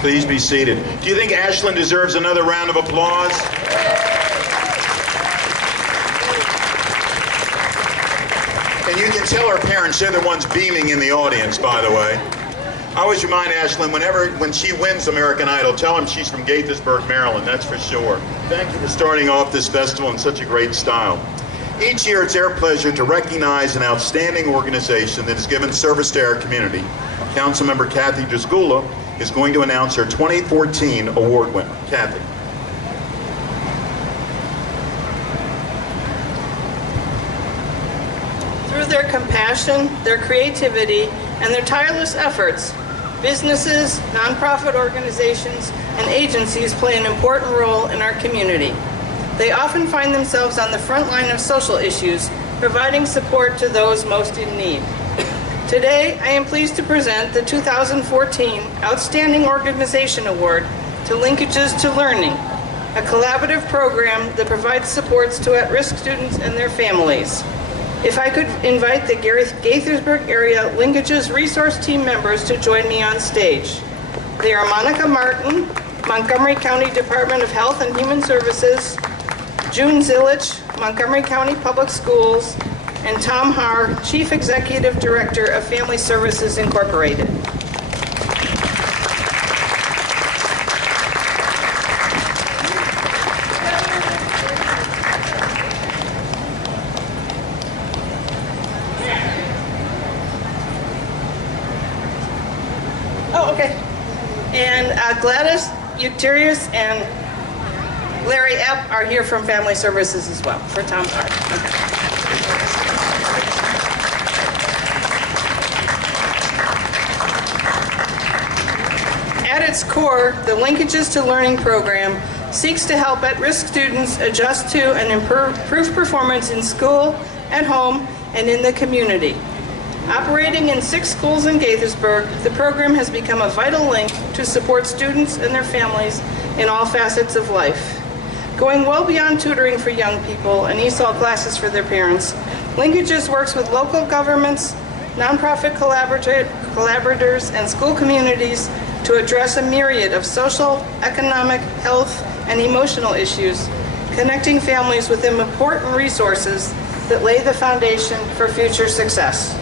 Please be seated. Do you think Ashlyn deserves another round of applause? And you can tell her parents, they're the ones beaming in the audience, by the way. I always remind Ashlyn, when she wins American Idol, tell them she's from Gaithersburg, Maryland, that's for sure. Thank you for starting off this festival in such a great style. Each year, it's our pleasure to recognize an outstanding organization that has given service to our community. Councilmember Kathy Driscola is going to announce her 2014 award winner. Kathy. Through their compassion, their creativity, and their tireless efforts, businesses, nonprofit organizations, and agencies play an important role in our community. They often find themselves on the front line of social issues, providing support to those most in need. Today, I am pleased to present the 2014 Outstanding Organization Award to Linkages to Learning, a collaborative program that provides supports to at-risk students and their families. If I could invite the Gaithersburg area Linkages Resource Team members to join me on stage. They are Monica Martin, Montgomery County Department of Health and Human Services, June Zilich, Montgomery County Public Schools, and Tom Haar, Chief Executive Director of Family Services Incorporated. Oh, okay. And Gladys Uterius and Larry Epp are here from Family Services as well, for Tom Hart. Okay. At its core, the Linkages to Learning program seeks to help at-risk students adjust to and improve performance in school, at home, and in the community. Operating in 6 schools in Gaithersburg, the program has become a vital link to support students and their families in all facets of life. Going well beyond tutoring for young people and ESOL classes for their parents, Linkages works with local governments, nonprofit collaborators, and school communities to address a myriad of social, economic, health, and emotional issues, connecting families with important resources that lay the foundation for future success.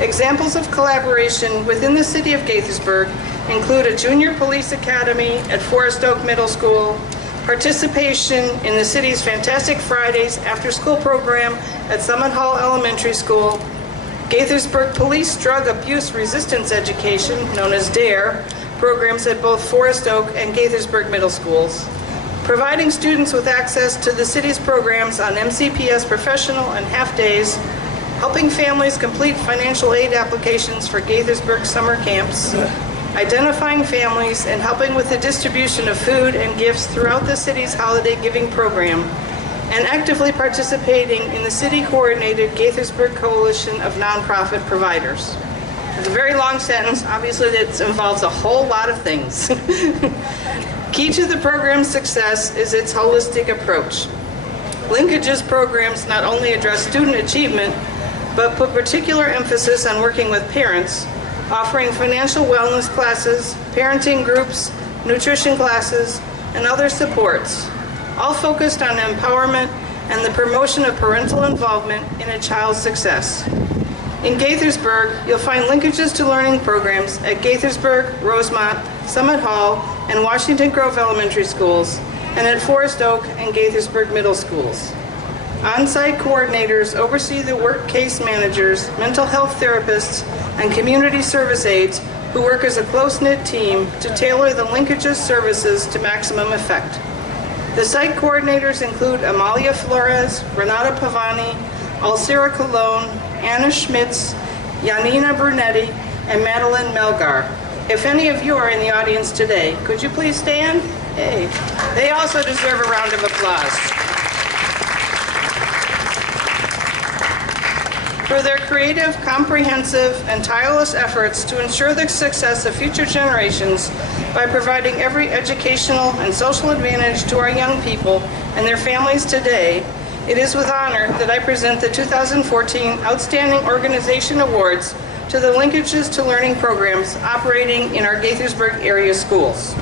Examples of collaboration within the city of Gaithersburg include a junior police academy at Forest Oak Middle School, participation in the city's Fantastic Fridays after-school program at Summit Hall Elementary School, Gaithersburg Police Drug Abuse Resistance Education, known as DARE, programs at both Forest Oak and Gaithersburg Middle Schools, providing students with access to the city's programs on MCPS professional and half-days, helping families complete financial aid applications for Gaithersburg summer camps, identifying families and helping with the distribution of food and gifts throughout the city's holiday giving program, and actively participating in the city-coordinated Gaithersburg Coalition of Nonprofit Providers. It's a very long sentence. Obviously, it involves a whole lot of things. Key to the program's success is its holistic approach. Linkages programs not only address student achievement, but put particular emphasis on working with parents, offering financial wellness classes, parenting groups, nutrition classes, and other supports, all focused on empowerment and the promotion of parental involvement in a child's success. In Gaithersburg, you'll find Linkages to Learning programs at Gaithersburg, Rosemont, Summit Hall, and Washington Grove Elementary Schools, and at Forest Oak and Gaithersburg Middle Schools. On-site coordinators oversee the work case managers, mental health therapists, and community service aides who work as a close-knit team to tailor the Linkages services to maximum effect. The site coordinators include Amalia Flores, Renata Pavani, Alcira Colon, Anna Schmitz, Janina Brunetti, and Madeline Melgar. If any of you are in the audience today, could you please stand? Hey, they also deserve a round of applause. For their creative, comprehensive, and tireless efforts to ensure the success of future generations by providing every educational and social advantage to our young people and their families today, it is with honor that I present the 2014 Outstanding Organization Awards to the linkages to learning programs operating in our Gaithersburg area schools.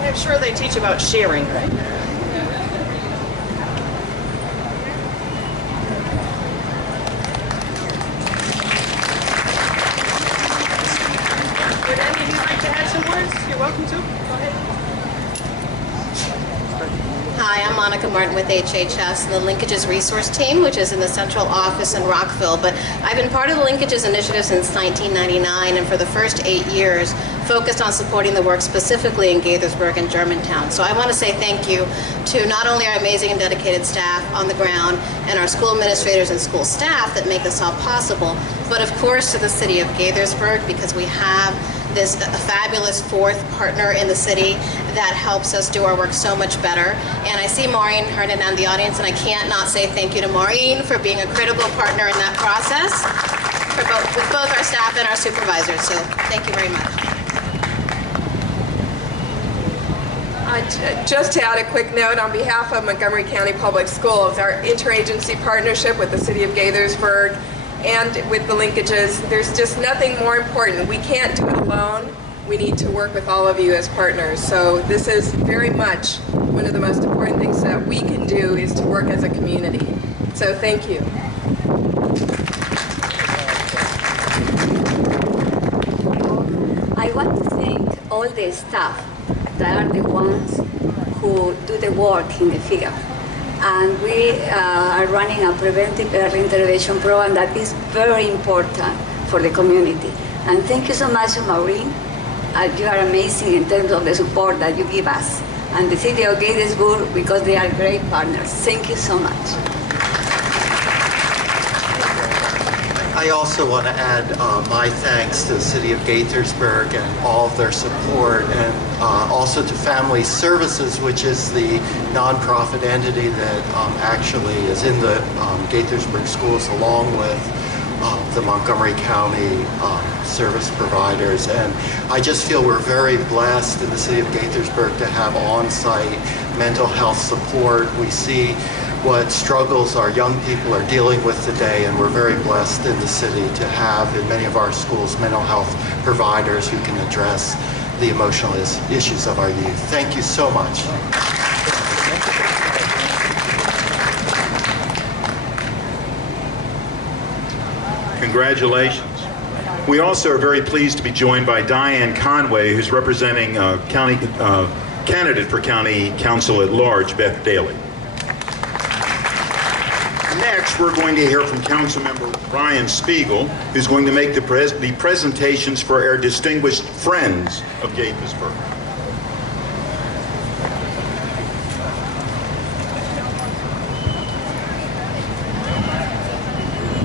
I'm sure they teach about sharing, right? Would any of you like to add some words? You're welcome to. Go ahead. Hi, I'm Monica Martin with HHS, the Linkages Resource Team, which is in the central office in Rockville. But I've been part of the Linkages Initiative since 1999, and for the first 8 years, focused on supporting the work specifically in Gaithersburg and Germantown. So I want to say thank you to not only our amazing and dedicated staff on the ground and our school administrators and school staff that make this all possible, but of course to the city of Gaithersburg, because we have this fabulous fourth partner in the city that helps us do our work so much better. And I see Maureen Hernan in the audience, and I can't not say thank you to Maureen for being a critical partner in that process with both our staff and our supervisors. So thank you very much. Just to add a quick note, on behalf of Montgomery County Public Schools, our interagency partnership with the City of Gaithersburg and with the linkages, there's just nothing more important. We can't do it alone. We need to work with all of you as partners. So this is very much one of the most important things that we can do, is to work as a community. So thank you. I want to thank all the staff that are the ones who do the work in the field. And we are running a preventive early intervention program that is very important for the community. And thank you so much, Maureen. You are amazing in terms of the support that you give us. And the city of Gaithersburg, because they are great partners. Thank you so much. I also want to add my thanks to the City of Gaithersburg and all of their support, and also to Family Services, which is the nonprofit entity that actually is in the Gaithersburg schools, along with the Montgomery County service providers. And I just feel we're very blessed in the City of Gaithersburg to have on-site mental health support. We see what struggles our young people are dealing with today, and we're very blessed in the city to have in many of our schools mental health providers who can address the emotional issues of our youth. Thank you so much. Congratulations. We also are very pleased to be joined by Diane Conway, who's representing candidate for County Council at Large, Beth Daly. Next, we're going to hear from Councilmember Brian Spiegel, who's going to make the presentations for our distinguished friends of Gaithersburg.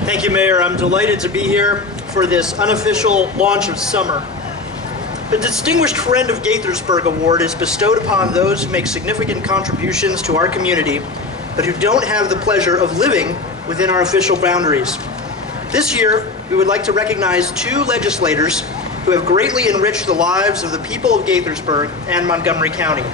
Thank you, Mayor. I'm delighted to be here for this unofficial launch of summer. The Distinguished Friend of Gaithersburg Award is bestowed upon those who make significant contributions to our community, but who don't have the pleasure of living within our official boundaries. This year, we would like to recognize 2 legislators who have greatly enriched the lives of the people of Gaithersburg and Montgomery County.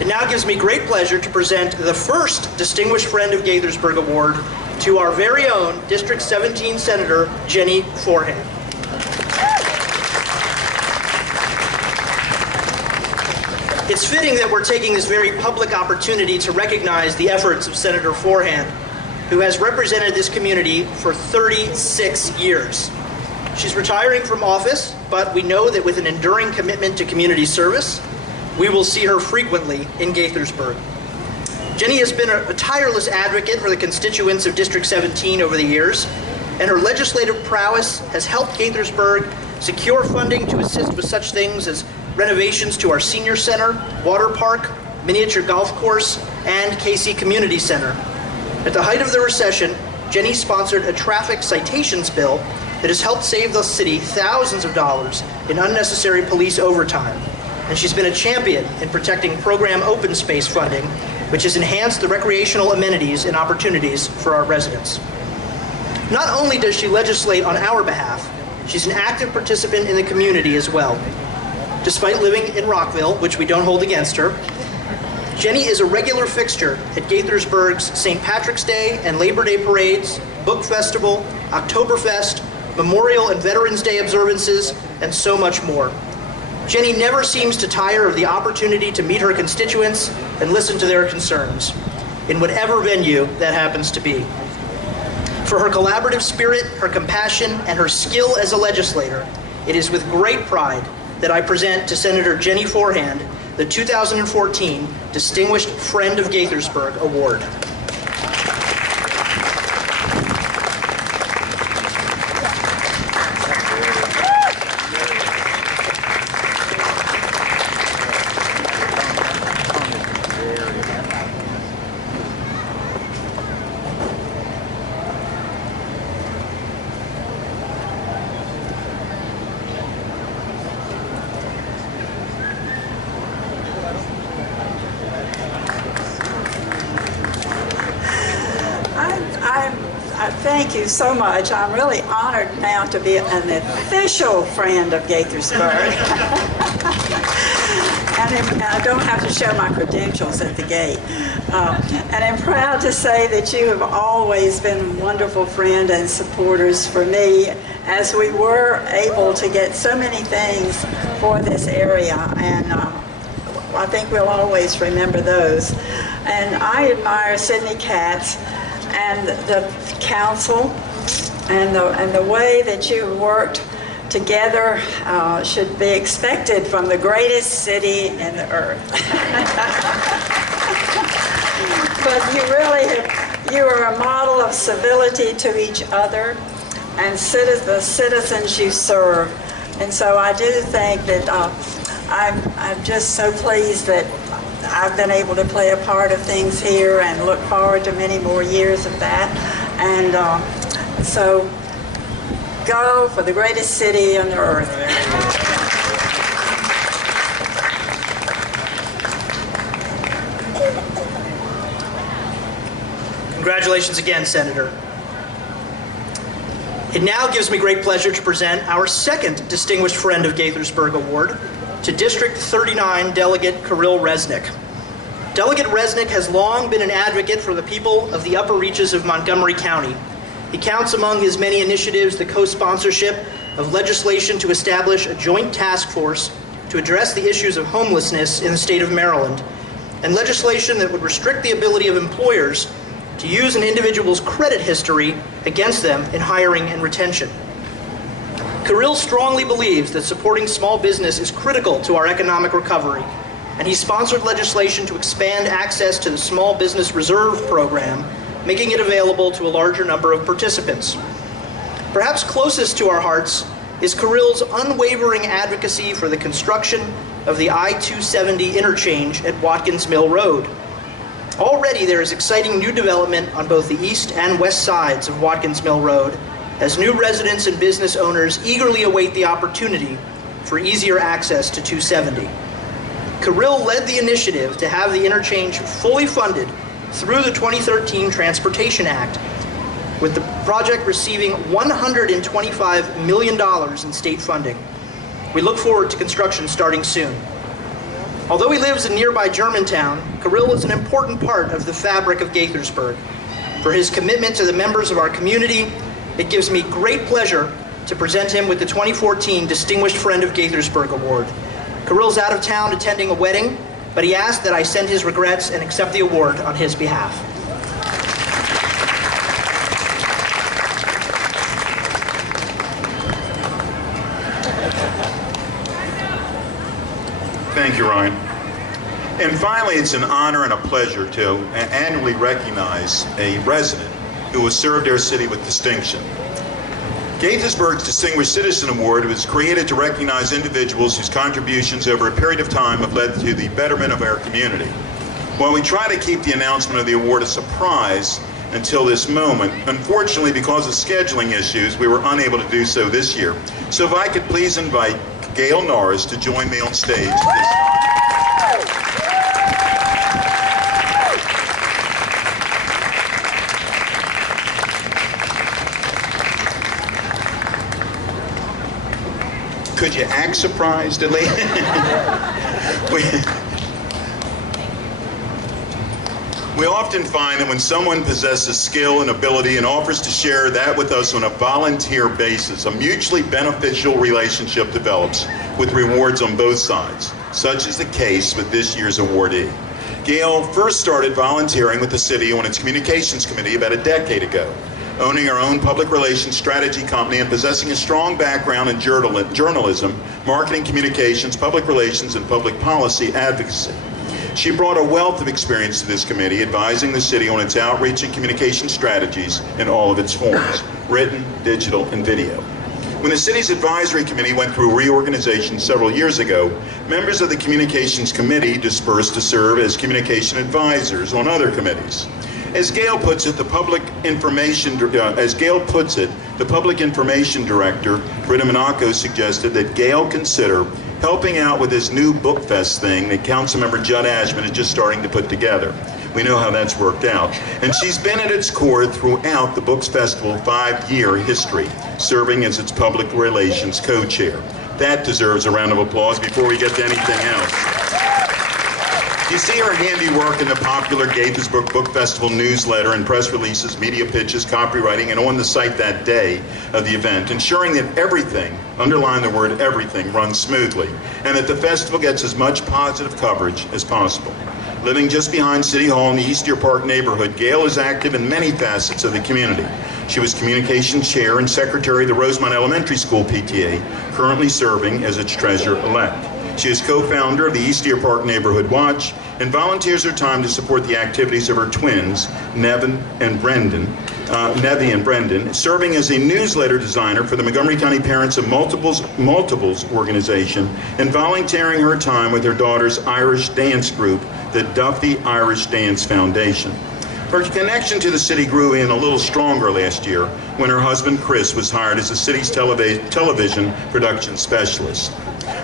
It now gives me great pleasure to present the first Distinguished Friend of Gaithersburg Award to our very own District 17 Senator, Jenny Forehand. It's fitting that we're taking this very public opportunity to recognize the efforts of Senator Forehand, who has represented this community for 36 years. She's retiring from office, but we know that with an enduring commitment to community service, we will see her frequently in Gaithersburg. Jenny has been a tireless advocate for the constituents of District 17 over the years, and her legislative prowess has helped Gaithersburg secure funding to assist with such things as renovations to our senior center, water park, miniature golf course, and Casey Community Center. At the height of the recession, Jenny sponsored a traffic citations bill that has helped save the city thousands of dollars in unnecessary police overtime. And she's been a champion in protecting program open space funding, which has enhanced the recreational amenities and opportunities for our residents. Not only does she legislate on our behalf, she's an active participant in the community as well. Despite living in Rockville, which we don't hold against her, Jenny is a regular fixture at Gaithersburg's St. Patrick's Day and Labor Day parades, Book Festival, Oktoberfest, Memorial and Veterans Day observances, and so much more. Jenny never seems to tire of the opportunity to meet her constituents and listen to their concerns, in whatever venue that happens to be. For her collaborative spirit, her compassion, and her skill as a legislator, it is with great pride that I present to Senator Jenny Forehand the 2014 Distinguished Friend of Gaithersburg Award. Thank you so much. I'm really honored now to be an official friend of Gaithersburg. And I don't have to show my credentials at the gate. And I'm proud to say that you have always been a wonderful friend and supporters for me as we were able to get so many things for this area. And I think we'll always remember those. And I admire Sidney Katz and the council and the way that you worked together should be expected from the greatest city in the earth. But you really you are a model of civility to each other and the citizens you serve. And so I do think that I'm just so pleased that I've been able to play a part of things here and look forward to many more years of that. And so go for the greatest city on the earth. Congratulations again, Senator. It now gives me great pleasure to present our second Distinguished Friend of Gaithersburg Award to District 39 Delegate Kirill Resnick. Delegate Resnick has long been an advocate for the people of the upper reaches of Montgomery County. He counts among his many initiatives the co-sponsorship of legislation to establish a joint task force to address the issues of homelessness in the state of Maryland, and legislation that would restrict the ability of employers to use an individual's credit history against them in hiring and retention. Kirill strongly believes that supporting small business is critical to our economic recovery, and he sponsored legislation to expand access to the Small Business Reserve Program, making it available to a larger number of participants. Perhaps closest to our hearts is Kirill's unwavering advocacy for the construction of the I-270 interchange at Watkins Mill Road. Already there is exciting new development on both the east and west sides of Watkins Mill Road, as new residents and business owners eagerly await the opportunity for easier access to 270. Kirill led the initiative to have the interchange fully funded through the 2013 Transportation Act, with the project receiving $125 million in state funding. We look forward to construction starting soon. Although he lives in nearby Germantown, Kirill is an important part of the fabric of Gaithersburg. For his commitment to the members of our community, it gives me great pleasure to present him with the 2014 Distinguished Friend of Gaithersburg Award. Kirill's out of town attending a wedding, but he asked that I send his regrets and accept the award on his behalf. Thank you, Ryan. And finally, it's an honor and a pleasure to annually recognize a resident who has served our city with distinction. Gaithersburg's Distinguished Citizen Award was created to recognize individuals whose contributions over a period of time have led to the betterment of our community. While we try to keep the announcement of the award a surprise until this moment, unfortunately, because of scheduling issues, we were unable to do so this year. So if I could please invite Gail Norris to join me on stage at this time. Could you act surprised at least? We often find that when someone possesses skill and ability and offers to share that with us on a volunteer basis, a mutually beneficial relationship develops with rewards on both sides. Such is the case with this year's awardee. Gail first started volunteering with the city on its communications committee about a decade ago, owning her own public relations strategy company and possessing a strong background in journalism, marketing communications, public relations, and public policy advocacy. She brought a wealth of experience to this committee, advising the city on its outreach and communication strategies in all of its forms, written, digital, and video. When the city's advisory committee went through reorganization several years ago, members of the communications committee dispersed to serve as communication advisors on other committees. As Gail puts it, the public information director, Britta Monaco, suggested that Gail consider helping out with this new book fest thing that Councilmember Judd Ashman is just starting to put together. We know how that's worked out. And she's been at its core throughout the Books Festival 5-year history, serving as its public relations co-chair. That deserves a round of applause before we get to anything else. You see her handiwork in the popular Gaithersburg Book Festival newsletter and press releases, media pitches, copywriting, and on the site that day of the event, ensuring that everything, underline the word everything, runs smoothly, and that the festival gets as much positive coverage as possible. Living just behind City Hall in the East Deer Park neighborhood, Gail is active in many facets of the community. She was communications chair and secretary of the Rosemont Elementary School PTA, currently serving as its treasurer-elect. She is co-founder of the East Deer Park Neighborhood Watch and volunteers her time to support the activities of her twins, Nevi and Brendan, serving as a newsletter designer for the Montgomery County Parents of Multiples organization and volunteering her time with her daughter's Irish dance group, the Duffy Irish Dance Foundation. Her connection to the city grew in a little stronger last year when her husband Chris was hired as the city's television production specialist.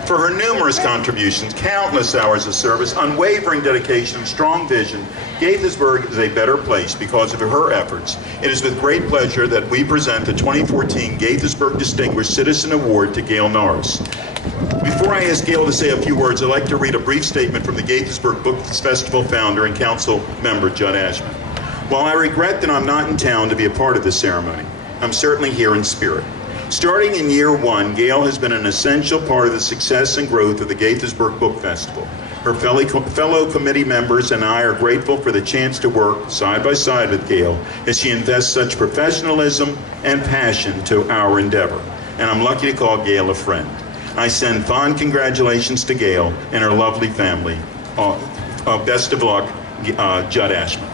For her numerous contributions, countless hours of service, unwavering dedication, and strong vision, Gaithersburg is a better place because of her efforts. It is with great pleasure that we present the 2014 Gaithersburg Distinguished Citizen Award to Gail Norris. Before I ask Gail to say a few words, I'd like to read a brief statement from the Gaithersburg Book Festival founder and council member, Judd Ashman. While I regret that I'm not in town to be a part of this ceremony, I'm certainly here in spirit. Starting in year one, Gail has been an essential part of the success and growth of the Gaithersburg Book Festival. Her fellow committee members and I are grateful for the chance to work side by side with Gail as she invests such professionalism and passion to our endeavor. And I'm lucky to call Gail a friend. I send fond congratulations to Gail and her lovely family. Best of luck, Judd Ashman.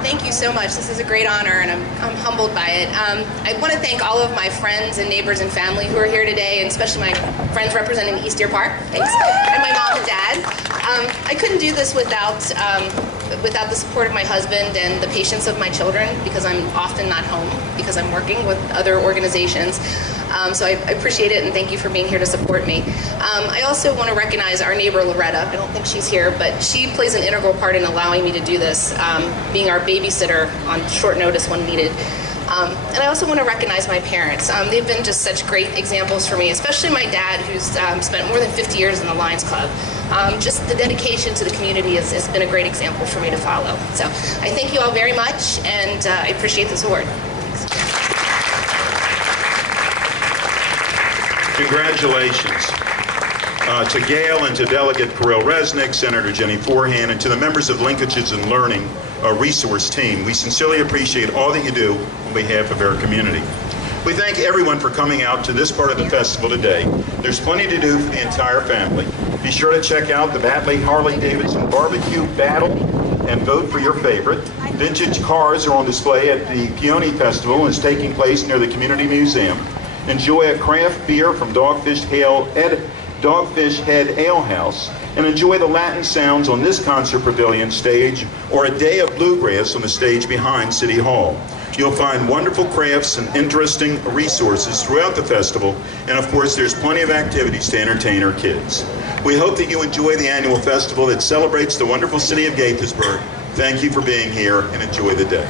Thank you so much. This is a great honor, and I'm humbled by it. I want to thank all of my friends and neighbors and family who are here today, and especially my friends representing East Deer Park. Thanks. And my mom and dad. I couldn't do this without the support of my husband and the patience of my children, because I'm often not home because I'm working with other organizations. So I appreciate it, and thank you for being here to support me. I also want to recognize our neighbor Loretta. I don't think she's here, but she plays an integral part in allowing me to do this, being our babysitter on short notice when needed. And I also want to recognize my parents. They've been just such great examples for me, especially my dad, who's spent more than 50 years in the Lions Club. Just the dedication to the community has been a great example for me to follow. So I thank you all very much, and I appreciate this award. Thanks. Congratulations. To Gail and to Delegate Kirill Resnick, Senator Jenny Forehand, and to the members of Linkages and Learning Resource Team, we sincerely appreciate all that you do on behalf of our community. We thank everyone for coming out to this part of the festival today. There's plenty to do for the entire family. Be sure to check out the Batley Harley-Davidson Barbecue Battle and vote for your favorite. Vintage cars are on display at the Peony Festival and is taking place near the Community Museum. Enjoy a craft beer from Dogfish Head Ale House, and enjoy the Latin sounds on this concert pavilion stage or a day of bluegrass on the stage behind City Hall. You'll find wonderful crafts and interesting resources throughout the festival, and of course there's plenty of activities to entertain our kids. We hope that you enjoy the annual festival that celebrates the wonderful city of Gaithersburg. Thank you for being here and enjoy the day.